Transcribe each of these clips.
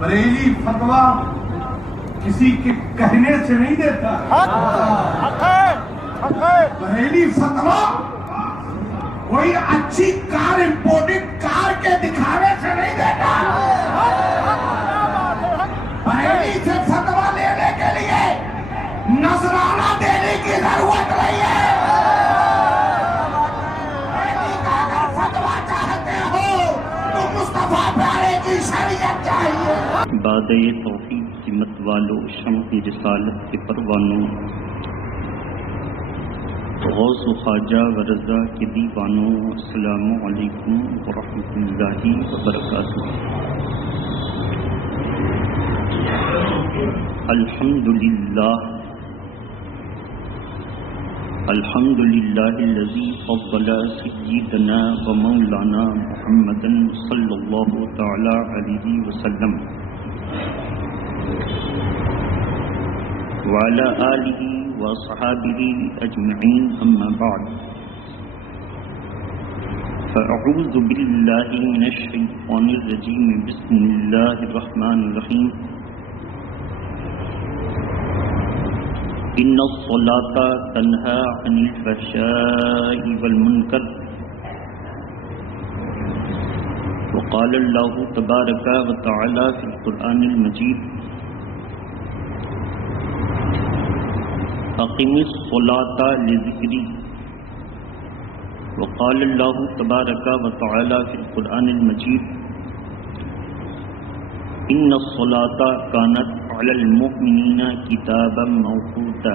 بریلی فتوا کسی کے کہنے سے نہیں دیتا، بریلی فتوا کوئی اچھی کار امپورٹڈ کار کے دکھانے سے نہیں دیتا، بریلی سے فتوا لینے کے لیے نذرانہ دینے کی ضرورت نہیں ہے۔ بریلی کا اگر فتوا چاہتے ہو تو مصطفیٰ پیارے کی شریعت چاہیے۔ بادئ توحید سمت والو، شمع رسالت کے پروانوں، غوث و خواجہ و رضا کے دیوانوں، السلام علیکم ورحمۃ اللہ وبرکاتہ۔ الحمد للہ الذی فضل سیدنا و مولانا محمدا صلی اللہ تعالی علیہ وسلم وعلى آلہ وصحابہ اجمعین، اما بعد، فاعوذ باللہ من الشیطان الرجیم، بسم اللہ الرحمن الرحیم۔ ان الصلاۃ تنہی عن الفحشاء والمنکر، وقال اللہ تبارک وتعالی فی القرآن المجید، اقم الصلاۃ لذکری، وقال اللہ تبارک وتعالی فی القرآن المجید، ان الصلاۃ کانت علی المؤمنین کتابا موقوتا۔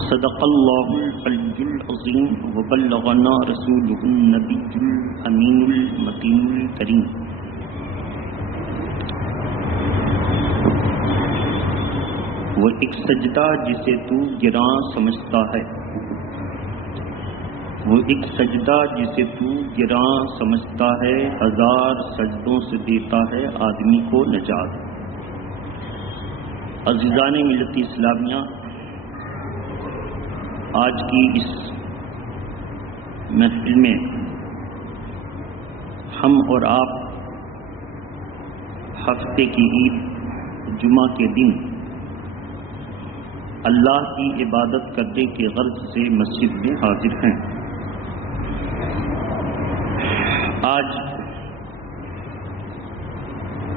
صدق اللہ العلی العظیم وبلغنا رسولہ النبی الامین المکین الکریم۔ وہ ایک سجدہ جسے تو گراں سمجھتا ہے، وہ ایک سجدہ جسے تو گراں سمجھتا ہے، ہزار سجدوں سے دیتا ہے آدمی کو نجات۔ عزیزان ملت اسلامیہ، آج کی اس محفل میں ہم اور آپ ہفتے کی عید جمعہ کے دن اللہ کی عبادت کرنے کے غرض سے مسجد میں حاضر ہیں۔ آج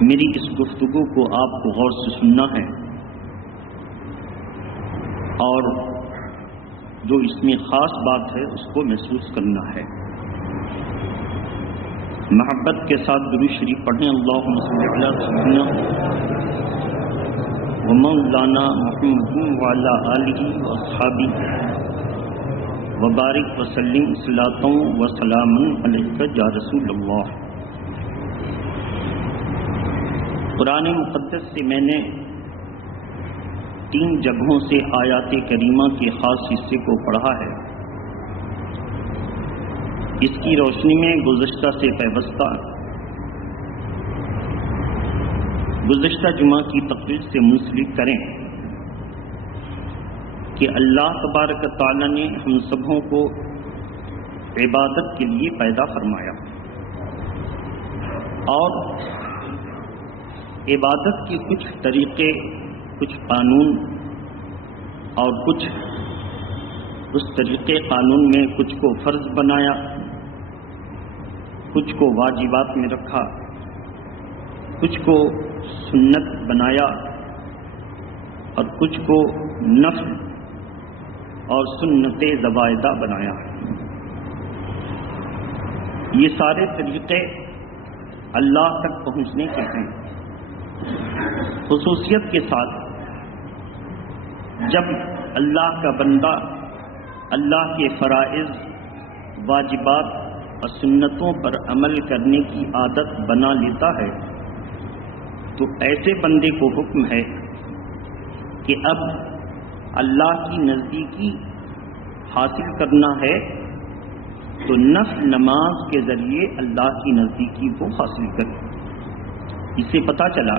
میری اس گفتگو کو آپ کو غور سے سننا ہے، اور جو اس میں خاص بات ہے اس کو محسوس کرنا ہے۔ محبت کے ساتھ درود شریف پڑھیں، اللہم صلی علی سیدنا ومولانا محمد وعلی آلہ واصحابہ وبارک وسلم، صلاۃ و سلام علیک یا رسول اللہ۔ قرآن مقدس سے میں نے 3 جگہوں سے آیات کریمہ کے خاص حصے کو پڑھا ہے۔ اس کی روشنی میں گزشتہ سے پیوستہ گزشتہ جمعہ کی تقریر سے منسلک کریں کہ اللہ تبارک تعالیٰ نے ہم سبوں کو عبادت کے لیے پیدا فرمایا، اور عبادت کے کچھ طریقے، کچھ قانون، اور کچھ اس طریقے قانون میں کچھ کو فرض بنایا، کچھ کو واجبات میں رکھا، کچھ کو سنت بنایا، اور کچھ کو نفل اور سنت زوائدہ بنایا۔ یہ سارے طریقے اللہ تک پہنچنے کے ہیں۔ خصوصیت کے ساتھ جب اللہ کا بندہ اللہ کے فرائض، واجبات اور سنتوں پر عمل کرنے کی عادت بنا لیتا ہے تو ایسے بندے کو حکم ہے کہ اب اللہ کی نزدیکی حاصل کرنا ہے تو نفل نماز کے ذریعے اللہ کی نزدیکی کو حاصل کرے۔ اسے پتہ چلا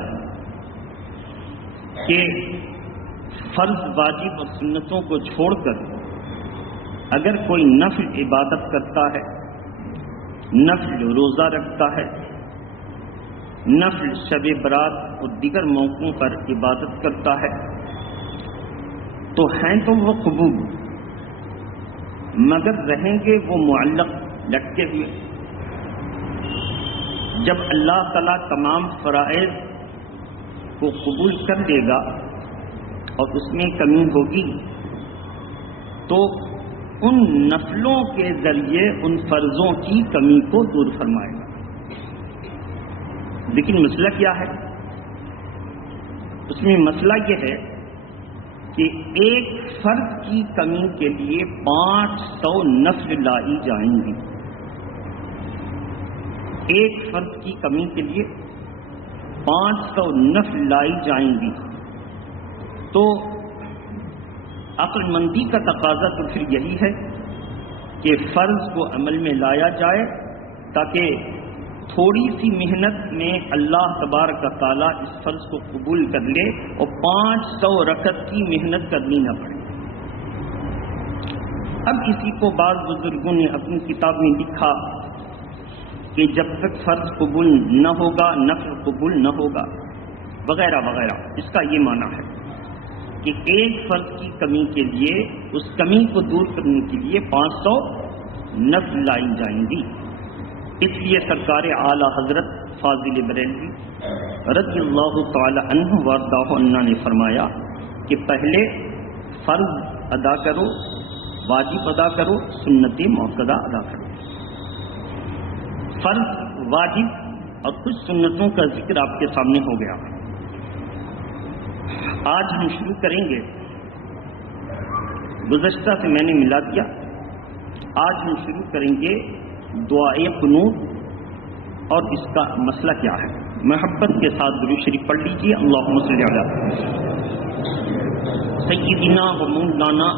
کہ فرض، واجب اور سنتوں کو چھوڑ کر اگر کوئی نفل عبادت کرتا ہے، نفل روزہ رکھتا ہے، نفل، شب برات اور دیگر موقعوں پر عبادت کرتا ہے تو ہیں تو وہ قبول، مگر رہیں گے وہ معلق، لٹکے ہوئے۔ جب اللہ تعالیٰ تمام فرائض کو قبول کر لے گا اور اس میں کمی ہوگی تو ان نفلوں کے ذریعے ان فرضوں کی کمی کو دور فرمائے گا۔ لیکن مسئلہ کیا ہے؟ اس میں مسئلہ یہ ہے کہ ایک فرض کی کمی کے لیے 500 نفل لائی جائیں گی۔ ایک فرض کی کمی کے لیے 500 نفل لائی جائیں گی، تو عقل مندی کا تقاضا تو پھر یہی ہے کہ فرض کو عمل میں لایا جائے تاکہ تھوڑی سی محنت میں اللہ تبارک تعالیٰ اس فرض کو قبول کر لے اور 500 رکعت کی محنت کرنی نہ پڑے۔ اب اسی کو بعض بزرگوں نے اپنی کتاب میں لکھا کہ جب تک فرض قبول نہ ہوگا نفل قبول نہ ہوگا وغیرہ وغیرہ۔ اس کا یہ معنی ہے کہ ایک فرض کی کمی کے لیے، اس کمی کو دور کرنے کے لیے 500 نفل لائی جائیں گی۔ اس لیے سرکار اعلی حضرت فاضل بریلوی رضی اللہ تعالی عنہ وارضاہ عنہ نے فرمایا کہ پہلے فرض ادا کرو، واجب ادا کرو، سنت موقدہ ادا کرو۔ فرض، واجب اور کچھ سنتوں کا ذکر آپ کے سامنے ہو گیا۔ آج ہم شروع کریں گے، گزشتہ سے میں نے ملا دیا، آج ہم شروع کریں گے دعائے قنوت اور اس کا مسئلہ کیا ہے۔ محبت کے ساتھ درود شریف پڑھ لیجیے۔ اللہم صلی علی سیدنا و مولانا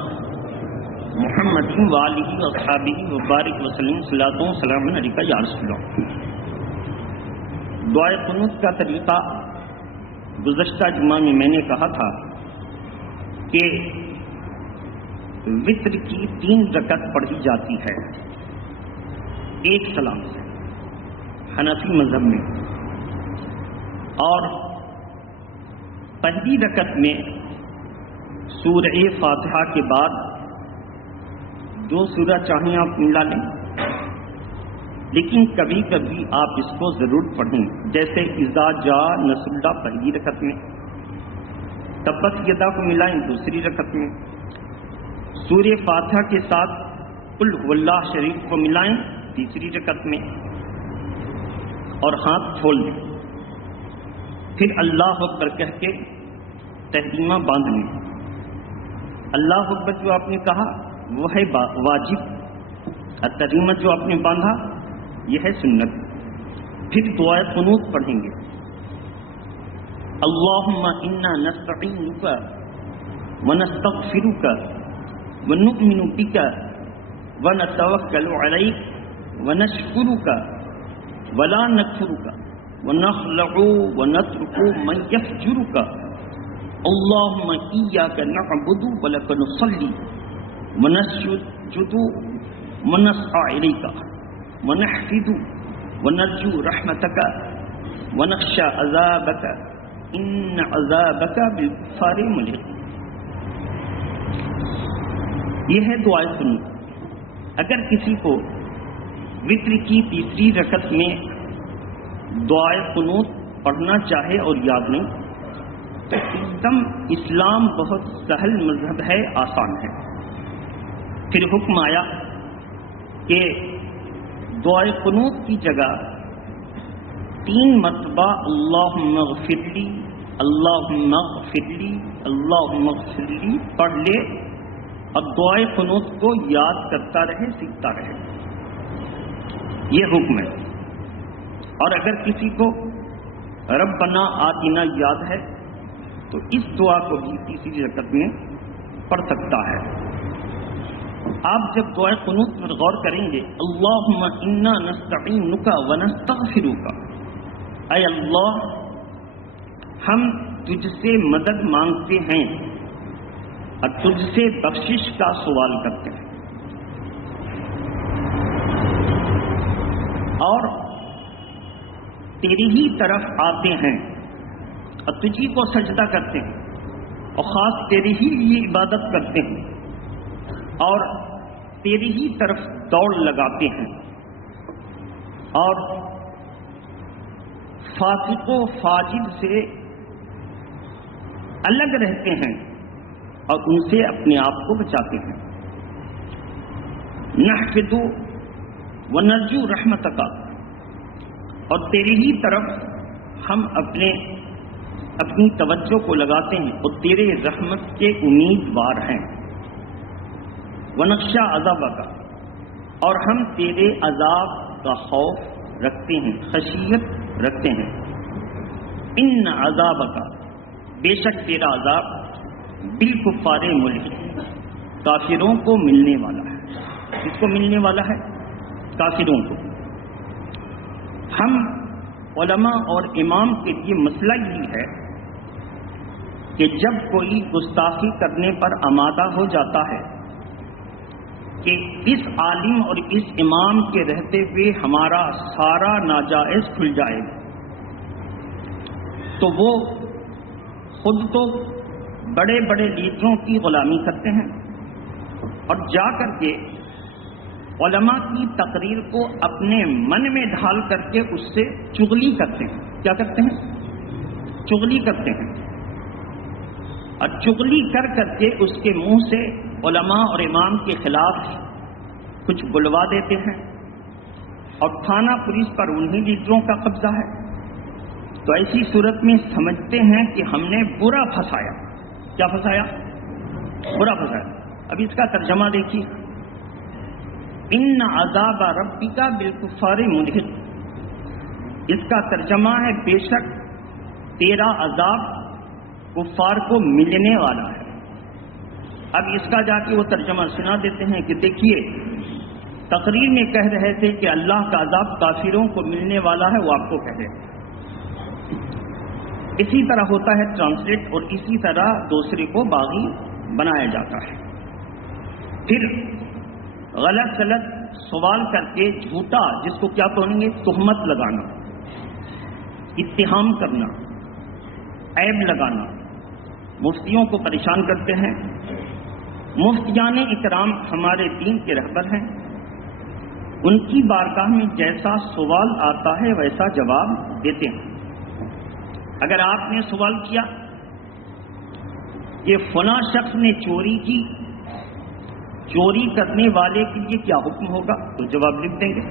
محمد وآلہ واصحابہ وبارک وسلم صلاۃ و سلام علیک یا رسول اللہ۔ دعائے قنوت کا طریقہ گزشتہ جمعہ میں نے کہا تھا کہ وتر کی 3 رکعت پڑھی جاتی ہے ایک سلام سے حنفی مذہب میں، اور پہلی رکعت میں سورہ فاتحہ کے بعد 2 سورہ چاہیں آپ ملا لیں، لیکن کبھی کبھی آپ اس کو ضرور پڑھیں، جیسے اذا جاء نصر اللہ پہلی رکعت میں، تبت یدا کو ملائیں دوسری رکعت میں، سورہ فاتحہ کے ساتھ قل هو اللہ شریف کو ملائیں تیسری رکعت میں، اور ہاتھ کھول دیں، پھر اللہ اکبر کہہ کے تحریمہ باندھ لیں۔ اللہ اکبر جو آپ نے کہا وہ ہے واجب، تحریمہ جو آپ نے باندھا یہ ہے سنت۔ پھر دعائے قنوت پڑھیں گے، اللہم انا نستعینک ونستغفرک ونؤمن بک ونتوکل علیک ونشکرک ولا نکفرک ونخلع ونترک من یفجرک اللہم ایاک نعبد ولک نصلی ونسجد ونسعى إليك ونحفظ ونرجو رحمتك ونخشى عذابك إن عذابك بالكفار ملحق۔ یہ ہے دعائے قنوت۔ اگر کسی کو وتر کی تیسری رکعت میں دعائے قنوت پڑھنا چاہے اور یاد نہیں تو ایک دم اسلام بہت سہل مذہب ہے، آسان ہے۔ پھر حکم آیا کہ دعائے قنوت کی جگہ 3 مرتبہ اللہم اغفر لی، اللہم اغفر لی، اللہم اغفر لی پڑھ لے اور دعائے قنوت کو یاد کرتا رہے، سیکھتا رہے، یہ حکم ہے۔ اور اگر کسی کو ربنا آتنا یاد ہے تو اس دعا کو بھی تیسری رکعت میں پڑھ سکتا ہے۔ آپ جب دعائے قنوت پر غور کریں گے، اللہم انا نستعینک ونستغفرک، اے اللہ ہم تجھ سے مدد مانگتے ہیں اور تجھ سے بخشش کا سوال کرتے ہیں، اور تیری ہی طرف آتے ہیں اور تجھی کو سجدہ کرتے ہیں اور خاص تیری ہی لیے عبادت کرتے ہیں اور تیری ہی طرف دوڑ لگاتے ہیں اور فاسق و فاجر سے الگ رہتے ہیں اور ان سے اپنے آپ کو بچاتے ہیں۔ نحفظ ونرجو رحمتک، اور تیری ہی طرف ہم اپنی توجہ کو لگاتے ہیں اور تیرے رحمت کے امیدوار ہیں۔ ونخشى عذابک، اور ہم تیرے عذاب کا خوف رکھتے ہیں، خشیت رکھتے ہیں۔ ان عذابک، بے شک تیرا عذاب بالکفار ملحق، کافروں کو ملنے والا ہے۔ کس کو ملنے والا ہے؟ کافروں کو۔ ہم علماء اور امام کے لیے مسئلہ یہی ہے کہ جب کوئی گستاخی کرنے پر آمادہ ہو جاتا ہے کہ اس عالم اور اس امام کے رہتے ہوئے ہمارا سارا ناجائز کھل جائے، تو وہ خود تو بڑے بڑے لیڈروں کی غلامی کرتے ہیں اور جا کر کے علماء کی تقریر کو اپنے من میں ڈھال کر کے اس سے چغلی کرتے ہیں۔ کیا کرتے ہیں؟ چغلی کرتے ہیں، اور چغلی کر کر کے اس کے منہ سے علماء اور امام کے خلاف کچھ بلوا دیتے ہیں، اور تھانہ پولیس پر انہی لیڈروں کا قبضہ ہے۔ تو ایسی صورت میں سمجھتے ہیں کہ ہم نے برا پھنسایا۔ کیا پھنسایا؟ برا پھنسایا۔ اب اس کا ترجمہ دیکھیے، ان عذاب ربک بالکفار ملحق، اس کا ترجمہ ہے بے شک تیرا عذاب کفار کو ملنے والا ہے۔ اب اس کا جا کے وہ ترجمہ سنا دیتے ہیں کہ دیکھیے، تقریر میں کہہ رہے تھے کہ اللہ کا عذاب کافروں کو ملنے والا ہے، وہ آپ کو کہہ رہے ہیں۔ اسی طرح ہوتا ہے ٹرانسلیٹ، اور اسی طرح دوسرے کو باغی بنایا جاتا ہے۔ پھر غلط سوال کر کے جھوٹا، جس کو کیا کہیں گے، تہمت لگانا، اتہام کرنا، عیب لگانا، مفتیوں کو پریشان کرتے ہیں۔ مفتیان اکرام ہمارے دین کے رہبر ہیں، ان کی بارگاہ میں جیسا سوال آتا ہے ویسا جواب دیتے ہیں۔ اگر آپ نے سوال کیا کہ فلاں شخص نے چوری کی، چوری کرنے والے کے لیے کیا حکم ہوگا، تو جواب لکھ دیں گے۔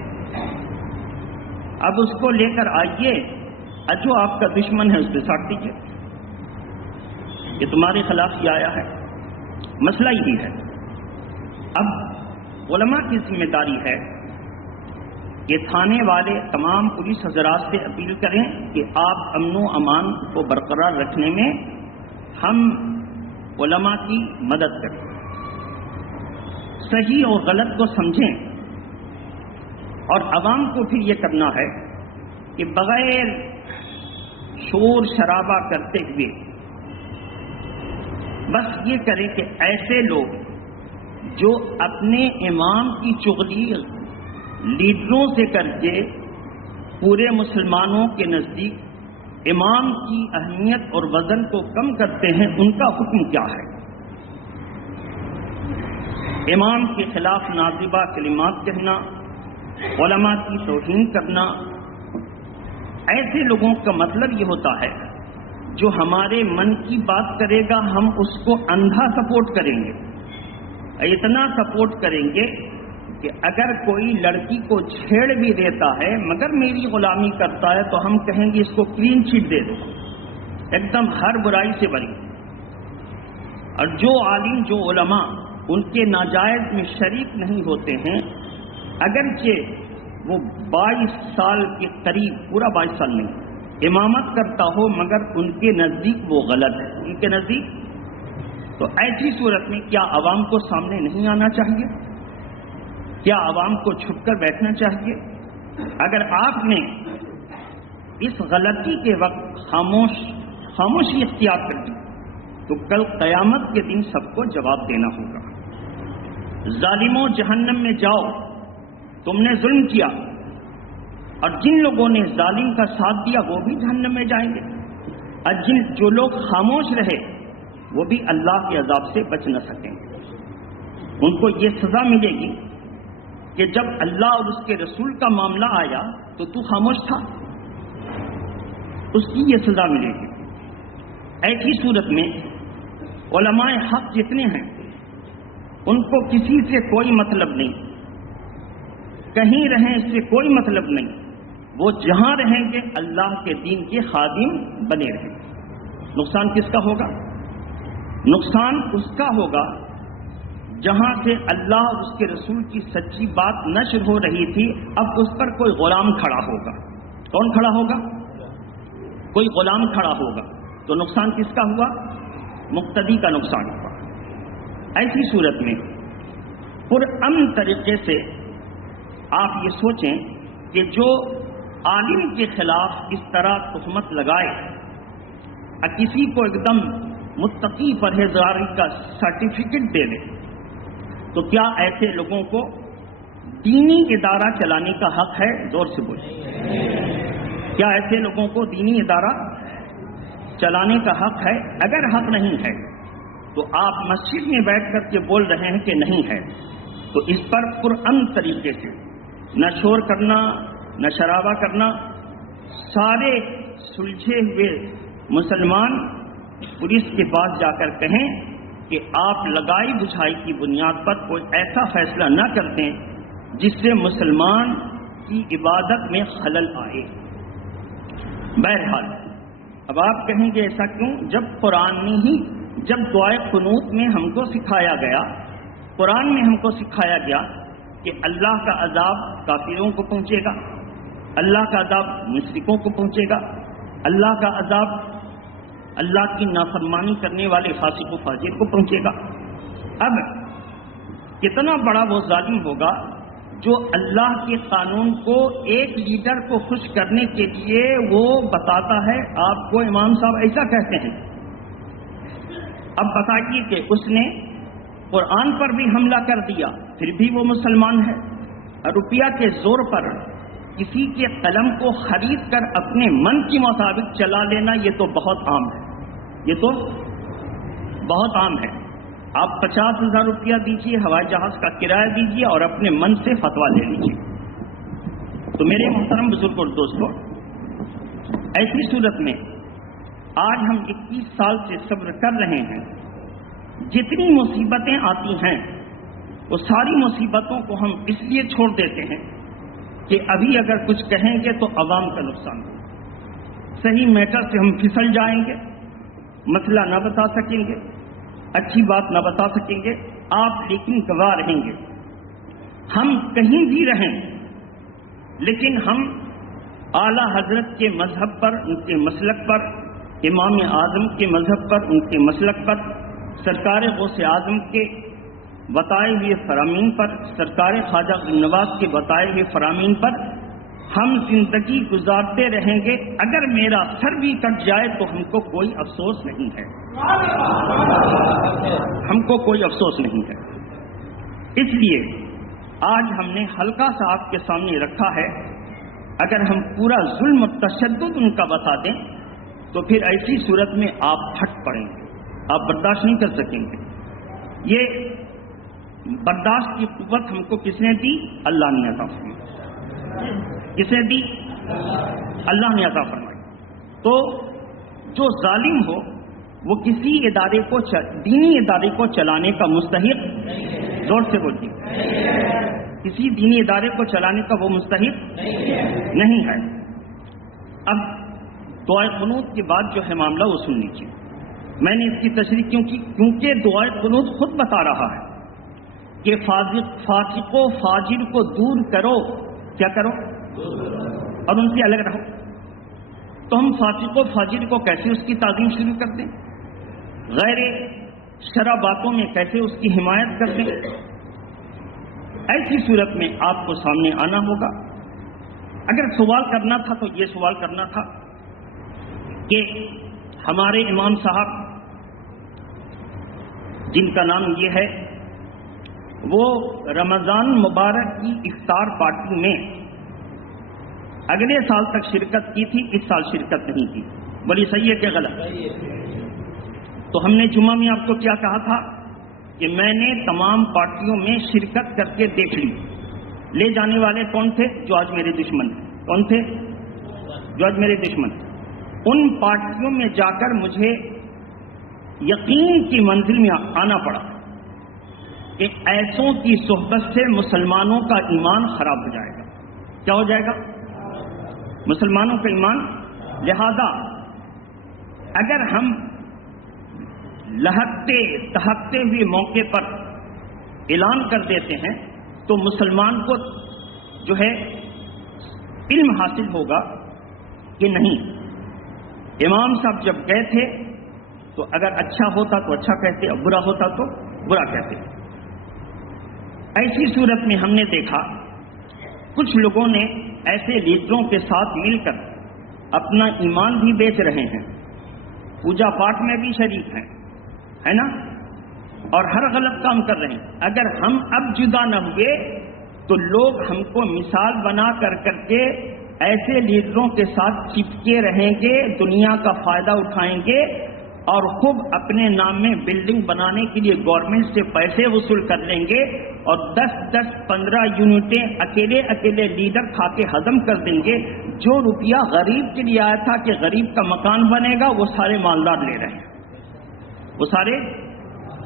اب اس کو لے کر آئیے، جو آپ کا دشمن ہے اس پہ ساٹ دیجیے، یہ تمہارے خلاف ہی آیا ہے۔ مسئلہ یہی ہے۔ اب علماء کی ذمہ داری ہے کہ تھانے والے تمام پولیس حضرات سے اپیل کریں کہ آپ امن و امان کو برقرار رکھنے میں ہم علماء کی مدد کریں، صحیح اور غلط کو سمجھیں، اور عوام کو پھر یہ کرنا ہے کہ بغیر شور شرابہ کرتے ہوئے بس یہ کریں کہ ایسے لوگ جو اپنے امام کی چغلی لیڈروں سے کر کے پورے مسلمانوں کے نزدیک امام کی اہمیت اور وزن کو کم کرتے ہیں، ان کا حکم کیا ہے۔ امام کے خلاف نازیبہ کلمات کہنا، علماء کی توہین کرنا، ایسے لوگوں کا مطلب یہ ہوتا ہے جو ہمارے من کی بات کرے گا ہم اس کو اندھا سپورٹ کریں گے، اتنا سپورٹ کریں گے کہ اگر کوئی لڑکی کو چھیڑ بھی دیتا ہے مگر میری غلامی کرتا ہے تو ہم کہیں گے اس کو کلین چٹ دے دو، ایک دم ہر برائی سے بری۔ اور جو عالم، جو علماء ان کے ناجائز میں شریک نہیں ہوتے ہیں، اگرچہ وہ 22 سال کے قریب، پورا 22 سال نہیں، امامت کرتا ہو مگر ان کے نزدیک وہ غلط ہے، ان کے نزدیک، تو ایسی صورت میں کیا عوام کو سامنے نہیں آنا چاہیے؟ کیا عوام کو چھپ کر بیٹھنا چاہیے؟ اگر آپ نے اس غلطی کے وقت خاموشی اختیار کر دی تو کل قیامت کے دن سب کو جواب دینا ہوگا۔ ظالموں جہنم میں جاؤ، تم نے ظلم کیا اور جن لوگوں نے ظالم کا ساتھ دیا وہ بھی جہنم میں جائیں گے، اور جو لوگ خاموش رہے وہ بھی اللہ کے عذاب سے بچ نہ سکیں گے۔ ان کو یہ سزا ملے گی کہ جب اللہ اور اس کے رسول کا معاملہ آیا تو خاموش تھا، اس کی یہ سزا ملے گی۔ ایسی صورت میں علماء حق جتنے ہیں ان کو کسی سے کوئی مطلب نہیں، کہیں رہیں اس سے کوئی مطلب نہیں، وہ جہاں رہیں گے اللہ کے دین کے خادم بنے رہیں گے۔ نقصان کس کا ہوگا؟ نقصان اس کا ہوگا جہاں سے اللہ اور اس کے رسول کی سچی بات نشر ہو رہی تھی، اب اس پر کوئی غلام کھڑا ہوگا۔ کون کھڑا ہوگا؟ کوئی غلام کھڑا ہوگا، تو نقصان کس کا ہوا؟ مقتدی کا نقصان ہوا۔ ایسی صورت میں پرامن طریقے سے آپ یہ سوچیں کہ جو عالم کے خلاف اس طرح تہمت لگائے اور کسی کو ایک دم متقی پرہیزگاری کا سرٹیفکیٹ دے دے، تو کیا ایسے لوگوں کو دینی ادارہ چلانے کا حق ہے؟ زور سے بولیں، کیا ایسے لوگوں کو دینی ادارہ چلانے کا حق ہے؟ اگر حق نہیں ہے تو آپ مسجد میں بیٹھ کر کے بول رہے ہیں کہ نہیں ہے، تو اس پر پرامن طریقے سے نہ شور کرنا، نہ شرابہ کرنا، سارے سلجھے ہوئے مسلمان پولیس کے پاس جا کر کہیں کہ آپ لگائی بجھائی کی بنیاد پر کوئی ایسا فیصلہ نہ کر دیں جس سے مسلمان کی عبادت میں خلل آئے۔ بہرحال اب آپ کہیں گے ایسا کیوں؟ جب قرآن میں ہی، جب دعائے قنوت میں ہم کو سکھایا گیا، قرآن میں ہم کو سکھایا گیا کہ اللہ کا عذاب کافروں کو پہنچے گا، اللہ کا عذاب مشرکوں کو پہنچے گا، اللہ کا عذاب اللہ کی نافرمانی کرنے والے فاسق و فاجر کو پہنچے گا۔ اب کتنا بڑا وہ ظالم ہوگا جو اللہ کے قانون کو ایک لیڈر کو خوش کرنے کے لیے وہ بتاتا ہے آپ کو امام صاحب ایسا کہتے ہیں۔ اب بتائیے کہ اس نے قرآن پر بھی حملہ کر دیا پھر بھی وہ مسلمان ہے، روپیہ کے زور پر کسی کے قلم کو خرید کر اپنے من کے مطابق چلا لینا یہ تو بہت عام ہے، یہ تو بہت عام ہے۔ آپ 50,000 روپیہ دیجیے، ہوائی جہاز کا کرایہ دیجیے اور اپنے من سے فتویٰ لے لیجیے۔ تو میرے محترم بزرگ اور دوستو، ایسی صورت میں آج ہم 21 سال سے صبر کر رہے ہیں، جتنی مصیبتیں آتی ہیں وہ ساری مصیبتوں کو ہم اس لیے چھوڑ دیتے ہیں کہ ابھی اگر کچھ کہیں گے تو عوام کا نقصان ہو، صحیح میٹر سے ہم پھسل جائیں گے، مسئلہ نہ بتا سکیں گے، اچھی بات نہ بتا سکیں گے، آپ لیکن گواہ رہیں گے۔ ہم کہیں بھی رہیں لیکن ہم اعلیٰ حضرت کے مذہب پر، ان کے مسلک پر، امام اعظم کے مذہب پر، ان کے مسلک پر، سرکار غوث اعظم کے بتائے ہوئے فرامین پر، سرکار خواجہ نواز کے بتائے ہوئے فرامین پر ہم زندگی گزارتے رہیں گے۔ اگر میرا سر بھی کٹ جائے تو ہم کو کوئی افسوس نہیں ہے، ہم کو کوئی افسوس نہیں ہے۔ اس لیے آج ہم نے ہلکا سا آپ کے سامنے رکھا ہے، اگر ہم پورا ظلم و تشدد ان کا بتا دیں تو پھر ایسی صورت میں آپ پھٹ پڑیں گے، آپ برداشت نہیں کر سکیں گے۔ یہ برداشت کی قوت ہم کو کس نے دی؟ اللہ نے عطا فرمائی۔ کس نے دی؟ اللہ نے عطا فرمائی۔ تو جو ظالم ہو وہ کسی ادارے کو، دینی ادارے کو چلانے کا مستحق، زور سے بولتی، کسی دینی ادارے کو چلانے کا وہ مستحق نہیں ہے۔ اب دعائے قنوت کے بعد جو ہے معاملہ وہ سن لیجیے۔ میں نے اس کی تشریح کیوں کی؟ کیونکہ دعائے قنوت خود بتا رہا ہے کہ فاسق و فاجر کو دور کرو، کیا کرو؟ اور ان سے الگ رہو۔ تو ہم فاسق و فاجر کو کیسے اس کی تعظیم شروع کر دیں؟ غیر شرع باتوں میں کیسے اس کی حمایت کر دیں؟ ایسی صورت میں آپ کو سامنے آنا ہوگا۔ اگر سوال کرنا تھا تو یہ سوال کرنا تھا کہ ہمارے امام صاحب جن کا نام یہ ہے، وہ رمضان مبارک کی افطار پارٹی میں اگلے سال تک شرکت کی تھی، اس سال شرکت نہیں کی. بولی صحیح ہے کہ غلط؟ تو ہم نے جمعہ میں آپ کو کیا کہا تھا کہ میں نے تمام پارٹیوں میں شرکت کر کے دیکھ لی. لے جانے والے کون تھے؟ جو آج میرے دشمن. کون تھے؟ جو آج میرے دشمن. ان پارٹیوں میں جا کر مجھے یقین کی منزل میں آنا پڑا کہ ایسوں کی صحبت سے مسلمانوں کا ایمان خراب ہو جائے گا. کیا ہو جائے گا؟ مسلمانوں کا ایمان. لہذا اگر ہم لہکتے تہکتے ہوئے موقع پر اعلان کر دیتے ہیں تو مسلمان کو جو ہے علم حاصل ہوگا کہ نہیں. امام صاحب جب گئے تھے تو اگر اچھا ہوتا تو اچھا کہتے اور برا ہوتا تو برا کہتے. ایسی صورت میں ہم نے دیکھا کچھ لوگوں نے ایسے لیڈروں کے ساتھ مل کر اپنا ایمان بھی بیچ رہے ہیں، پوجا پاٹ میں بھی شریک ہیں، ہے نا، اور ہر غلط کام کر رہے ہیں. اگر ہم اب جدا نہ ہوئے تو لوگ ہم کو مثال بنا کر کے ایسے لیڈروں کے ساتھ چپکے رہیں گے، دنیا کا فائدہ اٹھائیں گے اور خوب اپنے نام میں بلڈنگ بنانے کے لیے گورنمنٹ سے پیسے وصول کر لیں گے اور 10-15 یونٹیں اکیلے لیڈر کھا کے ہضم کر دیں گے. جو روپیہ غریب کے لیے آیا تھا کہ غریب کا مکان بنے گا وہ سارے مالدار لے رہے ہیں. وہ سارے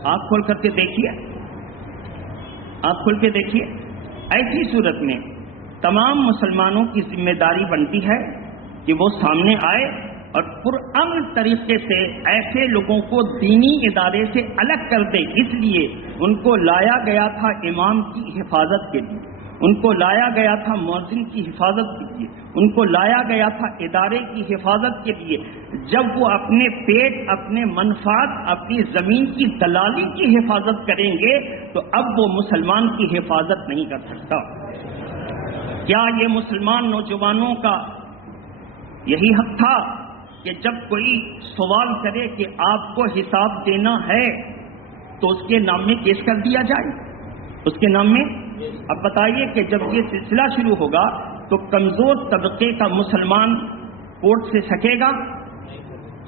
آنکھ کھول کر کے دیکھیے، آنکھ کھول کے دیکھیے. ایسی صورت میں تمام مسلمانوں کی ذمہ داری بنتی ہے کہ وہ سامنے آئے اور پرامن طریقے سے ایسے لوگوں کو دینی ادارے سے الگ کر دے. اس لیے ان کو لایا گیا تھا امام کی حفاظت کے لیے، ان کو لایا گیا تھا مؤذن کی حفاظت کے لیے، ان کو لایا گیا تھا ادارے کی حفاظت کے لیے. جب وہ اپنے پیٹ، اپنے منفعت، اپنی زمین کی دلالی کی حفاظت کریں گے تو اب وہ مسلمان کی حفاظت نہیں کر سکتا. کیا یہ مسلمان نوجوانوں کا یہی حق تھا کہ جب کوئی سوال کرے کہ آپ کو حساب دینا ہے تو اس کے نام میں کیس کر دیا جائے؟ اس کے نام میں. اب بتائیے کہ جب یہ سلسلہ شروع ہوگا تو کمزور طبقے کا مسلمان کورٹ سے سکے گا،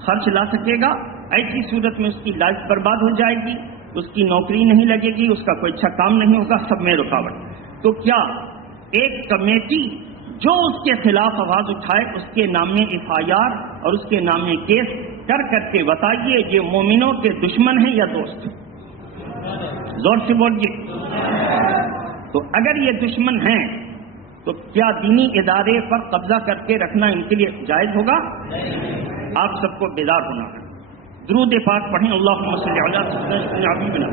خرچ لا سکے گا؟ ایسی صورت میں اس کی لائف برباد ہو جائے گی، اس کی نوکری نہیں لگے گی، اس کا کوئی اچھا کام نہیں ہوگا، سب میں رکاوٹ. تو کیا ایک کمیٹی جو اس کے خلاف آواز اٹھائے اس کے نام میں FIR اور اس کے نام میں کیس کر کے بتائیے یہ مومنوں کے دشمن ہیں یا دوست؟ زور سے بولیے. تو اگر یہ دشمن ہیں تو کیا دینی ادارے پر قبضہ کر کے رکھنا ان کے لیے جائز ہوگا؟ آپ سب کو بیدار ہونا ہے. درود پاک پڑھیں. اللہم صلی علی سیدنا حبیبنا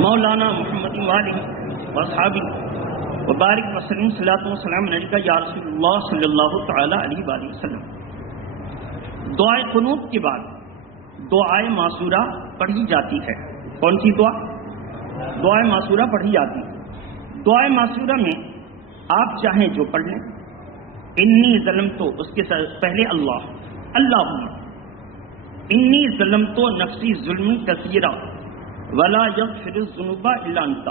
مولانا محمد وآلہ واصحابہ وبارک وسلم. صلاۃ و سلام علیکہ یا رسول اللہ صلی اللہ تعالی علیہ وآلہ وسلم. دعائے قنوت کے بعد دعائے معصورہ پڑھی جاتی ہے. کون سی دعا؟ دعائے معصورہ پڑھی جاتی ہے. دعائے معصورہ میں آپ چاہیں جو پڑھ لیں. انی ظلمت، اس کے پہلے اللہم انی ظلمت نفسی ظلم کثیرا ولا یغفر الذنوب الا انت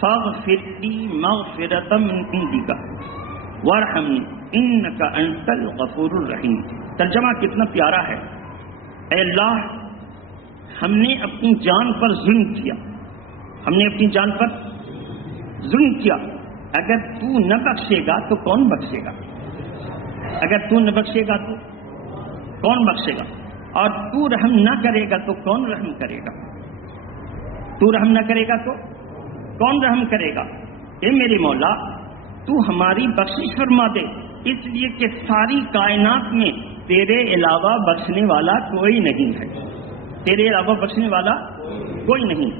فاغفر لی مغفرۃ من عندک وارحمنی انک انت الغفور الرحیم. ترجمہ کتنا پیارا ہے. اے اللہ، ہم نے اپنی جان پر ظلم کیا، ہم نے اپنی جان پر ظلم کیا. اگر تو نہ بخشے گا تو کون بخشے گا؟ اگر تو نہ بخشے گا تو کون بخشے گا؟ اور تو رحم نہ کرے گا تو کون رحم کرے گا؟ تو رحم نہ کرے گا تو کون رحم کرے گا؟ اے میرے مولا، تو ہماری بخشش فرما دے، اس لیے کہ ساری کائنات میں تیرے علاوہ بخشنے والا کوئی نہیں ہے. تیرے علاوہ بخشنے والا کوئی نہیں.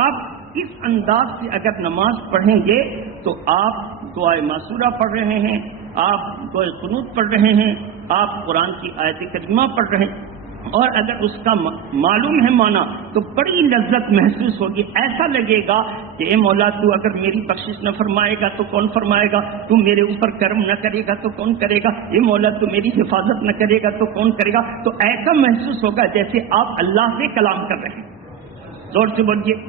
آپ اس انداز سے اگر نماز پڑھیں گے تو آپ دعائے معصورہ پڑھ رہے ہیں، آپ دعائے قنوت پڑھ رہے ہیں، آپ قرآن کی آیت کریمہ پڑھ رہے ہیں، اور اگر اس کا معلوم ہے معنی تو بڑی لذت محسوس ہوگی. ایسا لگے گا کہ اے مولا، تو اگر میری بخشش نہ فرمائے گا تو کون فرمائے گا؟ تو میرے اوپر کرم نہ کرے گا تو کون کرے گا؟ اے مولا، تو میری حفاظت نہ کرے گا تو کون کرے گا؟ تو ایسا محسوس ہوگا جیسے آپ اللہ سے کلام کر رہے ہیں. زور سے بولیے،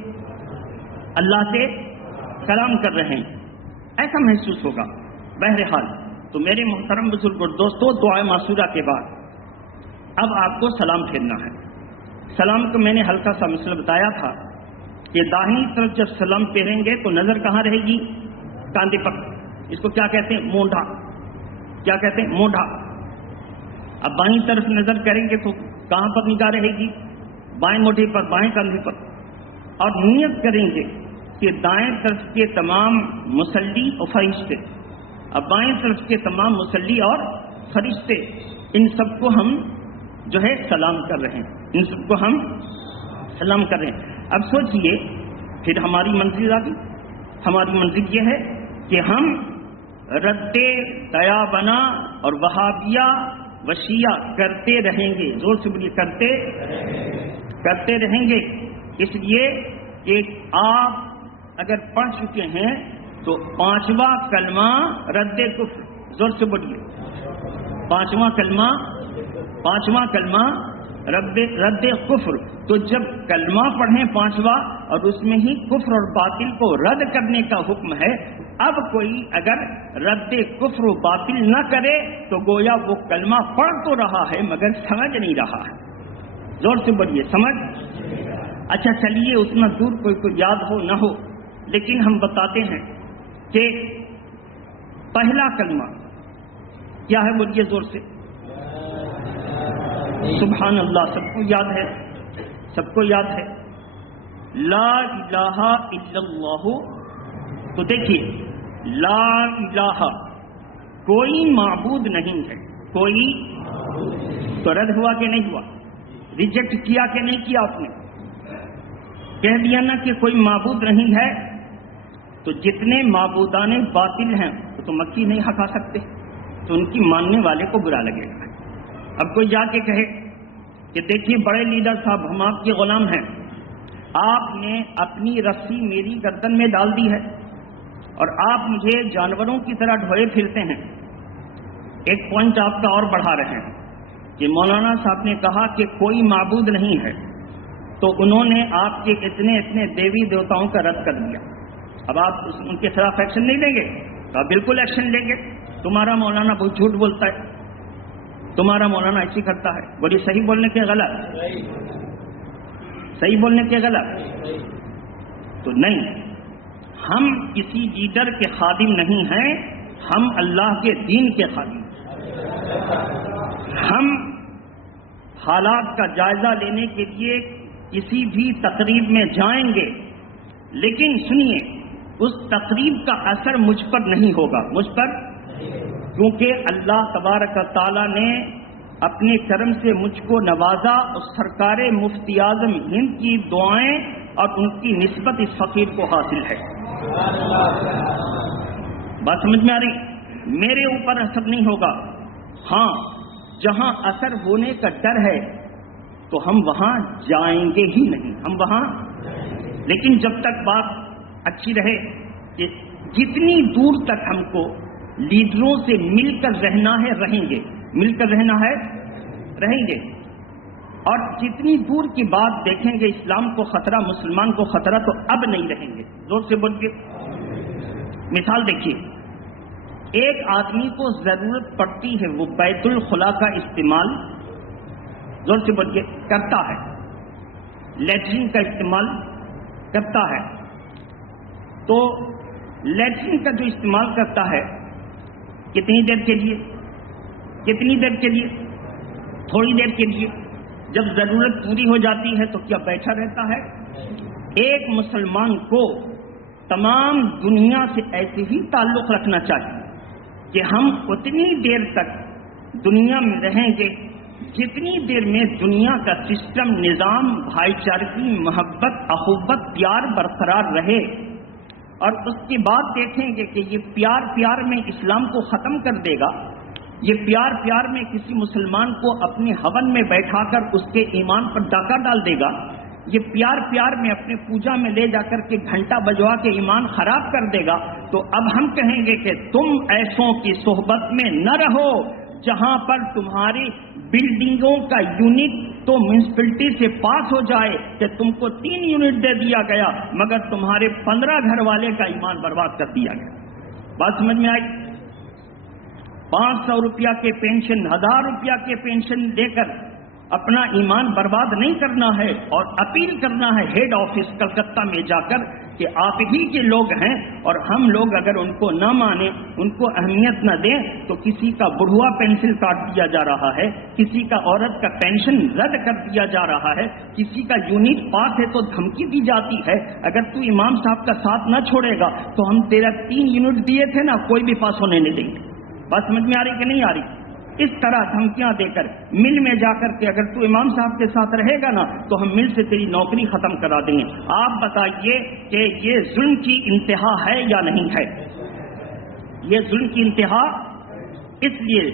اللہ سے کلام کر رہے ہیں، ایسا محسوس ہوگا. بہرحال تو میرے محترم بزرگ اور دوستوں، دعائے معصورہ کے بعد اب آپ کو سلام پھیرنا ہے۔ سلام کو میں نے ہلکا سا مسئلہ بتایا تھا کہ داہنی طرف جب سلام پھیریں گے تو نظر کہاں رہے گی؟ کاندھے پر۔ اس کو کیا کہتے ہیں؟ مونڈھا۔ کیا کہتے ہیں؟ مونڈھا۔ اب بائیں طرف نظر کریں گے تو کہاں پر نگاہ رہے گی؟ بائیں موڈھے پر، بائیں کاندھے پر۔ اور نیت کریں گے کہ دائیں طرف کے تمام مصلی اور فرشتے، اب بائیں طرف کے تمام مصلی اور فرشتے، ان سب کو ہم جو ہے سلام کر رہے ہیں، ان سب کو ہم سلام کر رہے ہیں۔ اب سوچئے پھر ہماری منزل آ گئی۔ ہماری منزل یہ ہے کہ ہم رد دیا بنا اور وہابیہ وشیہ کرتے رہیں گے، زور سے بولیے، کرتے رہیں گے۔ اس لیے کہ آپ اگر پڑھ چکے ہیں تو 5واں کلمہ رد کفر، زور سے بولیے، 5واں کلمہ رد کفر۔ تو جب کلمہ پڑھیں 5واں اور اس میں ہی کفر اور باطل کو رد کرنے کا حکم ہے، اب کوئی اگر رد کفر و باطل نہ کرے تو گویا وہ کلمہ پڑھ تو رہا ہے مگر سمجھ نہیں رہا ہے۔ زور سے بولیے، سمجھ۔ اچھا چلیے، اتنا دور کوئی یاد ہو نہ ہو، لیکن ہم بتاتے ہیں کہ پہلا کلمہ کیا ہے؟ بولیے زور سے، سبحان اللہ۔ سب کو یاد ہے؟ سب کو یاد ہے؟ لا الہ الا اللہ۔ تو دیکھیے، لا الہ، کوئی معبود نہیں ہے، کوئی، تو رد ہوا کہ نہیں ہوا؟ ریجیکٹ کیا کہ نہیں کیا؟ آپ نے کہہ دیا نا کہ کوئی معبود نہیں ہے، تو جتنے معبودان باطل ہیں تو مکی نہیں ہٹا سکتے، تو ان کی ماننے والے کو برا لگے گا۔ اب کوئی جا کے کہے کہ دیکھیے بڑے لیڈر صاحب، ہم آپ کے غلام ہیں، آپ نے اپنی رسی میری گردن میں ڈال دی ہے اور آپ مجھے جانوروں کی طرح ڈھوئے پھرتے ہیں۔ ایک پوائنٹ آپ کا اور بڑھا رہے ہیں کہ مولانا صاحب نے کہا کہ کوئی معبود نہیں ہے، تو انہوں نے آپ کے اتنے دیوی دیوتاؤں کا رد کر دیا۔ اب آپ ان کے خلاف ایکشن نہیں لیں گے؟ تو آپ بالکل ایکشن لیں گے۔ تمہارا مولانا بہت جھوٹ بولتا ہے، تمہارا مولانا ایسی کرتا ہے، بولیے صحیح بولنے کے غلط، صحیح بولنے کے غلط؟ تو نہیں، ہم کسی لیڈر کے خادم نہیں ہیں، ہم اللہ کے دین کے خادم ہیں۔ ہم حالات کا جائزہ لینے کے لیے کسی بھی تقریب میں جائیں گے، لیکن سنیے، اس تقریب کا اثر مجھ پر نہیں ہوگا، مجھ پر، کیونکہ اللہ تبارک و تعالیٰ نے اپنے کرم سے مجھ کو نوازا اور سرکار مفتی اعظم ہند کی دعائیں اور ان کی نسبت اس فقیر کو حاصل ہے۔ بات سمجھ میں آ رہی؟ میرے اوپر اثر نہیں ہوگا، ہاں جہاں اثر ہونے کا ڈر ہے تو ہم وہاں جائیں گے ہی نہیں، ہم وہاں، لیکن جب تک بات اچھی رہے کہ جتنی دور تک ہم کو لیڈروں سے مل کر رہنا ہے رہیں گے، مل کر رہنا ہے رہیں گے، اور جتنی دور کی بات دیکھیں گے اسلام کو خطرہ، مسلمان کو خطرہ، تو اب نہیں رہیں گے۔ زور سے بولیے۔ مثال دیکھیے، ایک آدمی کو ضرورت پڑتی ہے وہ بیت الخلا کا استعمال، زور سے بولیے، کرتا ہے، لیٹرین کا استعمال کرتا ہے، تو لیٹرین کا جو استعمال کرتا ہے کتنی دیر کے لیے؟ کتنی دیر کے لیے؟ تھوڑی دیر کے لیے۔ جب ضرورت پوری ہو جاتی ہے تو کیا بیٹھا رہتا ہے؟ ایک مسلمان کو تمام دنیا سے ایسے ہی تعلق رکھنا چاہیے کہ ہم اتنی دیر تک دنیا میں رہیں گے جتنی دیر میں دنیا کا سسٹم، نظام، بھائی چارگی، محبت، اخوت، پیار برقرار رہے، اور اس کے بعد دیکھیں گے کہ یہ پیار میں اسلام کو ختم کر دے گا، یہ پیار میں کسی مسلمان کو اپنے ہون میں بیٹھا کر اس کے ایمان پر ڈاکہ ڈال دے گا، یہ پیار میں اپنے پوجا میں لے جا کر کے گھنٹہ بجوا کے ایمان خراب کر دے گا، تو اب ہم کہیں گے کہ تم ایسوں کی صحبت میں نہ رہو جہاں پر تمہاری بلڈنگوں کا یونٹ تو میونسپلٹی سے پاس ہو جائے کہ تم کو 3 یونٹ دے دیا گیا مگر تمہارے 15 گھر والے کا ایمان برباد کر دیا گیا۔ بات سمجھ میں آئی؟ 500 روپیہ کے پینشن، 1000 روپیہ کے پینشن دے کر اپنا ایمان برباد نہیں کرنا ہے، اور اپیل کرنا ہے ہیڈ آفس کلکتہ میں جا کر کہ آپ ہی کے لوگ ہیں، اور ہم لوگ اگر ان کو نہ مانیں، ان کو اہمیت نہ دیں، تو کسی کا بڑھوا پینسل کاٹ دیا جا رہا ہے، کسی کا عورت کا پینشن رد کر دیا جا رہا ہے، کسی کا یونٹ پاس ہے تو دھمکی دی جاتی ہے اگر تو امام صاحب کا ساتھ نہ چھوڑے گا تو ہم تیرا 3 یونٹ دیے تھے نا، کوئی بھی پاس ہونے نہیں دیں گے۔ بات سمجھ میں آ رہی کہ نہیں آ رہی؟ اس طرح دھمکیاں دے کر مل میں جا کر کے اگر تو امام صاحب کے ساتھ رہے گا نا تو ہم مل سے تیری نوکری ختم کرا دیں گے۔ آپ بتائیے کہ یہ ظلم کی انتہا ہے یا نہیں ہے؟ یہ ظلم کی انتہا، اس لیے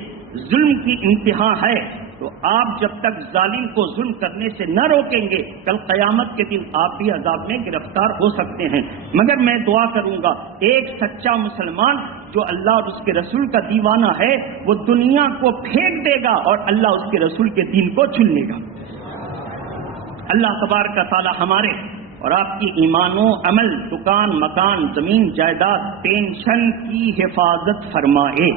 ظلم کی انتہا ہے تو آپ جب تک ظالم کو ظلم کرنے سے نہ روکیں گے، کل قیامت کے دن آپ بھی عذاب میں گرفتار ہو سکتے ہیں۔ مگر میں دعا کروں گا، ایک سچا مسلمان جو اللہ اور اس کے رسول کا دیوانہ ہے وہ دنیا کو پھینک دے گا اور اللہ اس کے رسول کے دین کو چن لے گا۔ اللہ تبارک و تعالی ہمارے اور آپ کی ایمان و عمل، دکان، مکان، زمین، جائیداد، پینشن کی حفاظت فرمائے۔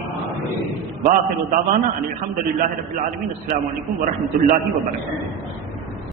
وآخر دعوانا ان الحمد للہ رب العالمین۔ السلام علیکم ورحمۃ اللہ وبرکاتہ۔